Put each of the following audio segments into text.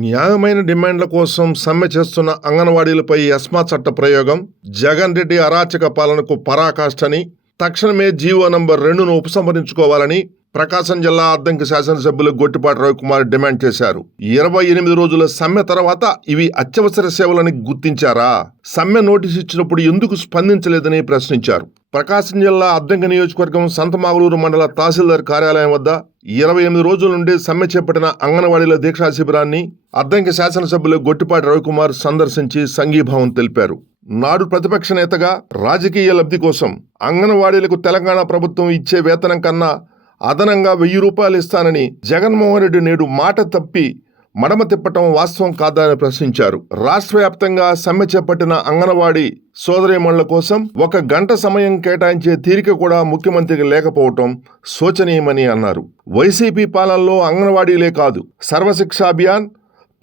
న్యాయమైన డిమాండ్ల కోసం సమ్మె చేస్తున్న అంగన్వాడీలపై ఎస్మా చట్ట ప్రయోగం జగన్ రెడ్డి అరాచక పాలనకు పరాకాష్ఠని తక్షణమే జీవో నంబర్ రెండును ఉపసంహరించుకోవాలని ప్రకాశం జిల్లా అద్దంకి శాసనసభ్యులు గొట్టిపాటి రవికుమార్ డిమాండ్ చేశారు. ఇరవై ఎనిమిది రోజుల సమ్మె తర్వాత ఇవి అత్యవసర సేవలని గుర్తించారా? సమ్మె నోటీస్ ఇచ్చినప్పుడు ఎందుకు స్పందించలేదని ప్రశ్నించారు. ప్రకాశం జిల్లా అద్దంకి నియోజకవర్గం సంతమాగులూరు మండల తహసీల్దార్ కార్యాలయం వద్ద ఇరవై ఎనిమిది రోజుల నుండి సమ్మె చేపట్టిన అంగన్వాడీల దీక్షా శిబిరాన్ని అద్దంకి శాసనసభ్యులు గొట్టిపాటి రవికుమార్ సందర్శించి సంఘీభావం తెలిపారు. నాడు ప్రతిపక్ష నేతగా రాజకీయ లబ్ధి కోసం అంగన్వాడీలకు తెలంగాణ ప్రభుత్వం ఇచ్చే వేతనం కన్నా అదనంగా వెయ్యి రూపాయలు ఇస్తానని జగన్మోహన్ రెడ్డి నేడు మాట తప్పి మడమ తిప్పటం వాస్తవం కాదని ప్రశ్నించారు. రాష్ట్ర వ్యాప్తంగా సమ్మె చేపట్టిన అంగన్వాడీ సోదరీమణుల కోసం ఒక గంట సమయం కేటాయించే తీరిక కూడా ముఖ్యమంత్రికి లేకపోవటం శోచనీయమని అన్నారు. వైసీపీ పాలనలో అంగన్వాడీలే కాదు సర్వశిక్ష అభియాన్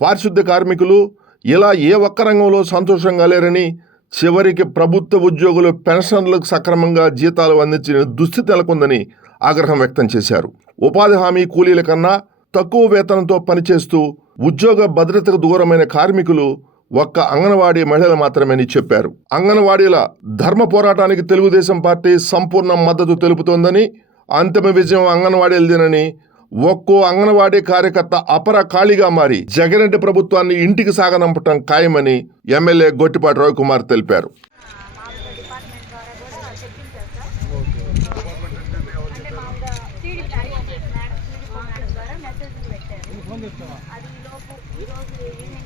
పారిశుద్ధ కార్మికులు ఇలా ఏ ఒక్క రంగంలో సంతోషంగా లేరని చివరికి ప్రభుత్వ ఉద్యోగులు పెన్షన్లకు సక్రమంగా జీతాలు అందించిన దుస్థితి నెలకొందని ఆగ్రహం వ్యక్తం చేశారు. ఉపాధి హామీ కూలీల కన్నా తక్కువ వేతనంతో పనిచేస్తూ ఉద్యోగ భద్రతకు దూరమైన కార్మికులు ఒక్క అంగన్వాడీ మహిళలు మాత్రమేని చెప్పారు. అంగన్వాడీల ధర్మ పోరాటానికి తెలుగుదేశం పార్టీ సంపూర్ణ మద్దతు తెలుపుతోందని అంతిమ విజయం అంగన్వాడీలదేనని ఒక్కో అంగన్వాడీ కార్యకర్త అపర ఖాళీగా మారి జగనరెడ్డి ప్రభుత్వాన్ని ఇంటికి సాగనంపటం ఖాయమని ఎమ్మెల్యే గొట్టిపాటి రవికుమార్ తెలిపారు. మామూలుగా చెప్పించారు సార్ అంటే మామూలుగా మేడం ద్వారా మెసేజ్ పెట్టారు. అది ఈ లోపు రోజు ఈవినింగ్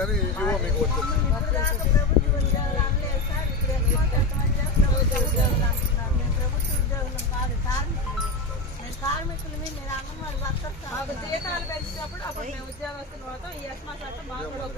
మేము ప్రభుత్వ ఉద్యోగులం కాదు కార్మికులు మేము కార్మికులమి మీరు అంగన్వాడి వర్కర్స్ మాకు జీతాలు పెంచినప్పుడు అప్పుడు మేము ఉద్యోగస్తులు పోతాం ఈ ఎస్మా చట్టం మాకు కూడా